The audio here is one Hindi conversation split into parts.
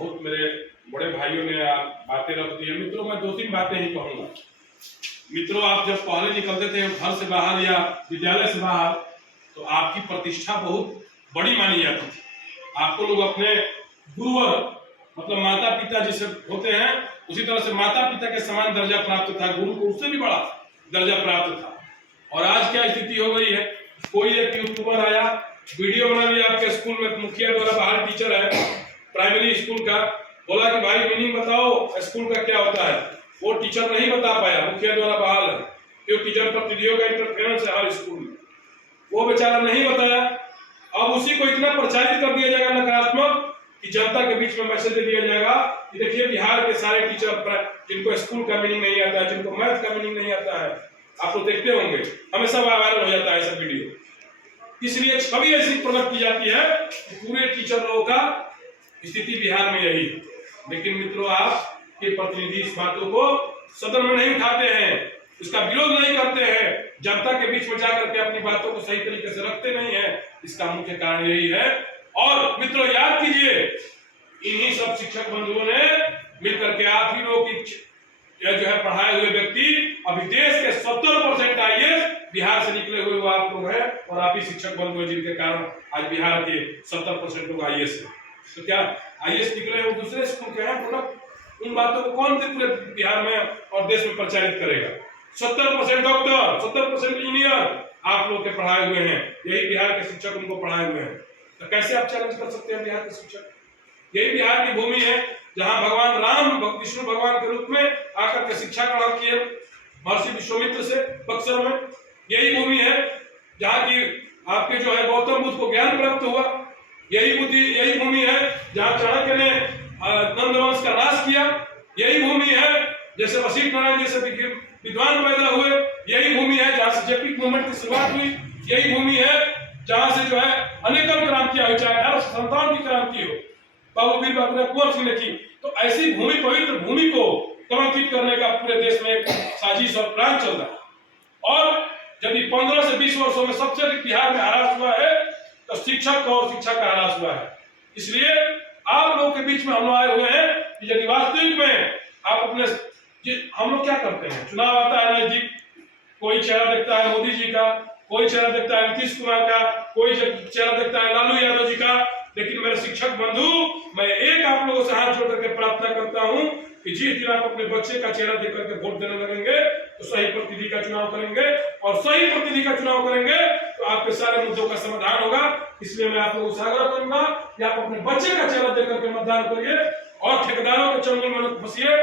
बहुत मेरे बड़े भाइयों ने बातें रख दी है। मित्रों, मैं 2-3 बातें ही कहूँगा। मित्रों, आप जब पहले निकलते थे घर से बाहर या विद्यालय से बाहर, तो आपकी प्रतिष्ठा बहुत बड़ी मानी जाती थी। आपको लोग अपने गुरुवर मतलब माता पिता जिसे होते हैं उसी तरह से माता पिता के समान दर्जा प्राप्त था, गुरु को उससे भी बड़ा दर्जा प्राप्त था। और आज क्या स्थिति हो गई है, कोई एक यूट्यूबर आया, वीडियो बना लिया आपके स्कूल में, मुखिया द्वारा बाहर टीचर है प्राइमरी स्कूल का, बोला कि भाई मीनिंग बताओ स्कूल का क्या होता है। वो टीचर नहीं बता पाया, मुखिया द्वारा बहाल है, क्योंकि जनप्रतिनिधियों का इंटरफेरेंस है हर स्कूल में, वो बेचारा नहीं बताया। अब उसी को इतना प्रचारित कर दिया जाएगा नकारात्मक कि जनता के बीच में मैसेज दे दिया जाएगा कि देखिए बिहार के सारे टीचर जिनको स्कूल का मीनिंग नहीं आता है, जिनको मैथ का मीनिंग नहीं आता है, आप लोग देखते होंगे हमेशा वायरल हो जाता है सब वीडियो। इसलिए छवि ऐसी प्रकट की जाती है कि पूरे टीचर लोगों का स्थिति बिहार में यही है। लेकिन मित्रों, आपके प्रतिनिधि इस बातों को सदन में नहीं उठाते हैं, इसका विरोध नहीं करते हैं, जनता के बीच में जाकर के अपनी बातों को सही तरीके से रखते नहीं है। इसका मुख्य कारण यही है। और मित्रों, याद कीजिए, इन्हीं सब शिक्षक बंधुओं ने मिलकर के आप ही लोग जो है पढ़ाए हुए व्यक्ति, अभी देश के 70% आईएएस बिहार से निकले हुए वो आप लोग हैं, और आप ही शिक्षक बंधु हैं जिनके कारण आज बिहार के 70% लोग आईएएस हैं। तो क्या आईएएस निकले वो दूसरे स्कूल के हैं? मतलब उन बातों को कौन पूरे बिहार में और देश में प्रचारित करेगा? 70% डॉक्टर, 70% इंजीनियर आप लोग के पढ़ाए हुए हैं, यही बिहार के शिक्षक उनको पढ़ाए हुए हैं। तो कैसे आप चैलेंज कर सकते हैं बिहार के शिक्षक? यही बिहार की भूमि है जहां भगवान राम विष्णु भगवान के रूप में आकर के शिक्षा ग्रहण किए महर्षि विश्वामित्र से बक्सर में। यही भूमि है जहाँ की आपके जो है गौतम बुद्ध को ज्ञान प्राप्त हुआ। यही भूमि है जहाँ चाणक्य ने नंद वंश का नाश किया। यही भूमि है जैसे वशिष्ठ नारायण जैसे विद्वान पैदा हुए। यही भूमि है जहाँ से जेपी मूवमेंट की शुरुआत हुई। यही भूमि है जहाँ से जो है अनेकों क्रांतियां हुई, चाहे 1857 की क्रांति हो, बाबू वीर बाबू कुंवर सिंह ने की। तो ऐसी भूमि, पवित्र भूमि को कलंकित करने का पूरे देश में एक साजिश और प्लान चल रहा है। और यदि 15 से 20 वर्षों में सबसे अधिक बिहार में हरास हुआ है तो शिक्षक और शिक्षा का हरास हुआ है। इसलिए आप लोगों के बीच में हम लोग आए हुए हैं कि यदि वास्तविक में आप अपने, हम लोग क्या करते हैं, चुनाव आता है नजदीक, कोई चेहरा देखता है मोदी जी का, कोई चेहरा देखता है नीतीश कुमार का, कोई चेहरा देखता है लालू यादव जी का। लेकिन मेरे शिक्षक बंधु, मैं एक आप लोगों से हाथ जोड़ करके प्रार्थना करता हूं कि जिस दिन आप अपने बच्चे का चेहरा देख करके वोट देने लगेंगे तो सही प्रतिनिधि का चुनाव करेंगे, और सही प्रतिनिधि का चुनाव करेंगे तो आपके सारे मुद्दों का समाधान होगा। इसलिए मैं आप लोगों से आग्रह करूंगा कि आप अपने बच्चे का चेहरा देख करके मतदान करिए और ठेकेदारों के चंगुल में मत फंसिए।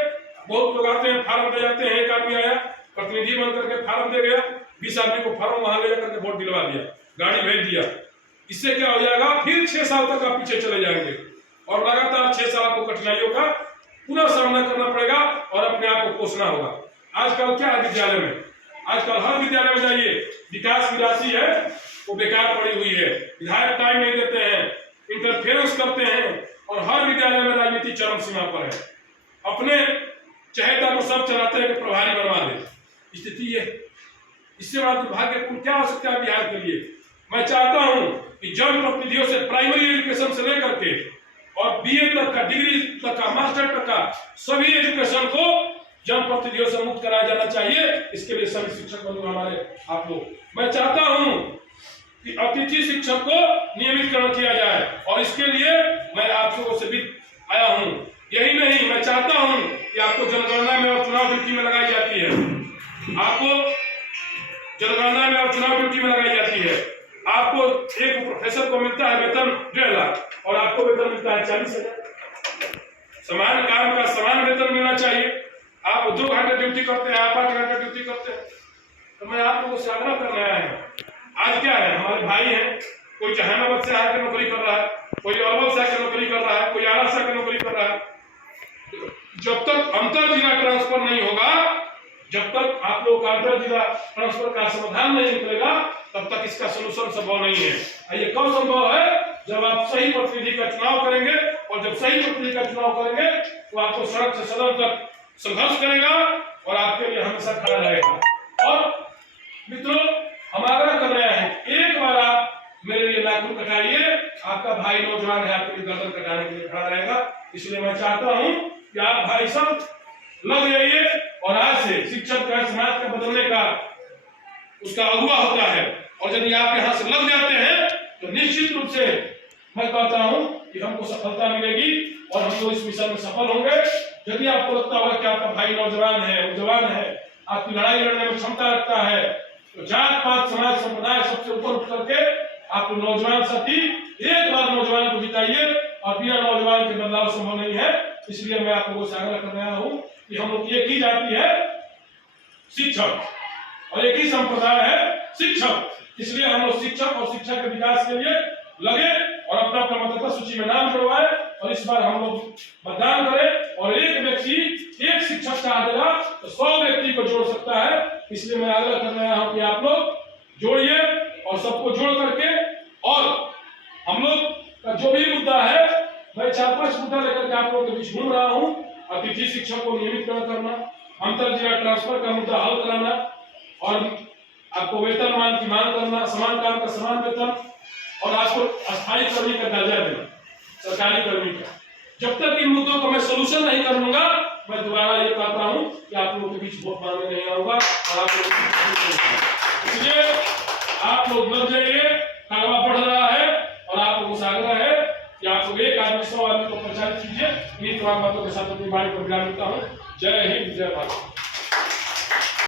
बहुत लोग आते हैं, फार्म दे जाते हैं, एक आदमी आया प्रतिनिधि बन करके फार्म दे गया, 20 आदमी को फार्म वहां ले जाकर के वोट दिलवा दिया, गाड़ी भेज दिया। इससे क्या हो जाएगा, फिर 6 साल तक आप पीछे चले जाएंगे और लगातार 6 साल आपको कठिनाइयों का पूरा सामना करना पड़ेगा और अपने आप को कोसना होगा। आजकल क्या है विद्यालय में, आजकल हर विद्यालय में जाइए, विकास की राशि है वो बेकार पड़ी हुई है, विधायक टाइम नहीं देते हैं, इंटरफेरेंस करते हैं, और हर विद्यालय में राजनीति चरम सीमा पर है। अपने चहेता को सब चलाते हैं कि प्रभारी बनवा दे, स्थिति ये। इससे बड़ा दुर्भाग्यपूर्ण क्या हो सकता है बिहार के लिए? मैं चाहता हूं कि जनप्रतिनिधियों से प्राइमरी एजुकेशन से लेकर के और बीए तक का, डिग्री तक का, मास्टर तक का सभी एजुकेशन को जनप्रतिनिधियों से मुक्त कराया जाना चाहिए। इसके लिए सभी शिक्षक बंधु हमारे आप लोग, मैं चाहता हूं कि अतिथि शिक्षक को नियमितकरण किया जाए, और इसके लिए मैं आप लोगों से भी आया हूं। यही नहीं, मैं चाहता हूं कि आपको जनगणना में और चुनाव ड्यूटी में लगाई जाती है, आपको जनगणना में और चुनाव ड्यूटी में लगाई जाती है। आपको एक प्रोफेसर को मिलता है वेतन 1.5 लाख और आपको वेतन मिलता है 40,000। समान काम का समान वेतन मिलना चाहिए। आप 2 घंटे ड्यूटी करते हैं, आप 8 घंटे ड्यूटी करते हैं। तो मैं आप लोगों से आग्रह करने आया हूं। आज क्या है, हमारे भाई हैं, कोई जहानाबाद से आकर नौकरी कर रहा है, कोई अरवल से आकर नौकरी कर रहा है, कोई आरा से आकर नौकरी कर रहा है। जब तक अंतर जिला ट्रांसफर नहीं होगा, जब तक आप लोग का अंतर जिला ट्रांसफर का समाधान नहीं निकलेगा, तब तक इसका सलूशन संभव नहीं है। ये कब संभव है? जब आप सही प्रतिनिधि का चुनाव करेंगे, और जब सही प्रतिनिधि का चुनाव करेंगे तो आपको सड़क से सदन तक संघर्ष करेगा और आपके लिए हमेशा खड़ा रहेगा। और मित्रों, हम आग्रह कर रहे हैं, एक बार आप मेरे लिए नाखून कटाइए, आपका भाई नौजवान है, आपके लिए गर्दन कटाने के लिए खड़ा रहेगा। इसलिए मैं चाहता हूं कि आप भाई सब लग जाइए और आज से शिक्षक का समाज का बदलने का उसका अगुवा होता है। और यदि आप यहाँ से लग जाते हैं तो निश्चित रूप से मैं कहता हूं कि हमको सफलता मिलेगी और हम लोग इस मिशन में सफल होंगे। यदि आपको लगता होगा कि आपका भाई नौजवान है, जवान है, आपकी लड़ाई लड़ने में क्षमता रखता है, तो जात पात समाज संप्रदाय सबसे ऊपर उठ करके आप नौजवान साथी एक बार नौजवान को जिताइए और बिना नौजवान के बदलाव संभव नहीं है। इसलिए मैं आप लोगों से आग्रह कर रहा हूं कि हम लोग एक ही जाति है शिक्षक और एक ही संप्रदाय है शिक्षक। इसलिए हम लोग शिक्षक और शिक्षा के विकास के लिए लगे और अपना अपना मतदाता सूची में नाम जुड़वाए और इस बार हम लोग मतदान करें और एक व्यक्ति एक शिक्षक का देगा तो 100 व्यक्ति को जोड़ सकता है। इसलिए मैं आग्रह कर रहा हूं कि आप लोग जोड़िए और सबको जोड़ करके और हम लोग का जो भी मुद्दा है, मैं 4-5 मुद्दा लेकर के आप लोगों के बीच घूम रहा हूं। अतिथि शिक्षक को नियमित करना, अंतर जिला ट्रांसफर का मुद्दा हल कराना और आपको वेतनमान की मांग करना, समान काम का समान वेतन और आपको अस्थायी कर्मी का दर्जा देना, सरकारी कर्मी का। जब तक इन मुद्दों को मैं सोल्यूशन नहीं कर लूंगा, मैं दोबारा ये कहता हूं कि आप लोगों के बीच वोट मांगने नहीं आऊंगा और आप लोग इसलिए आप लोग लग जाइए। कालवा बढ़ रहा है और आप लोगों से आग्रह है कि आप लोग एक आदमी 100 आदमी को प्रचारित कीजिए। इन तमाम बातों के साथ अपनी बाणी को विराम देता हूं। जय हिंद, जय भारत।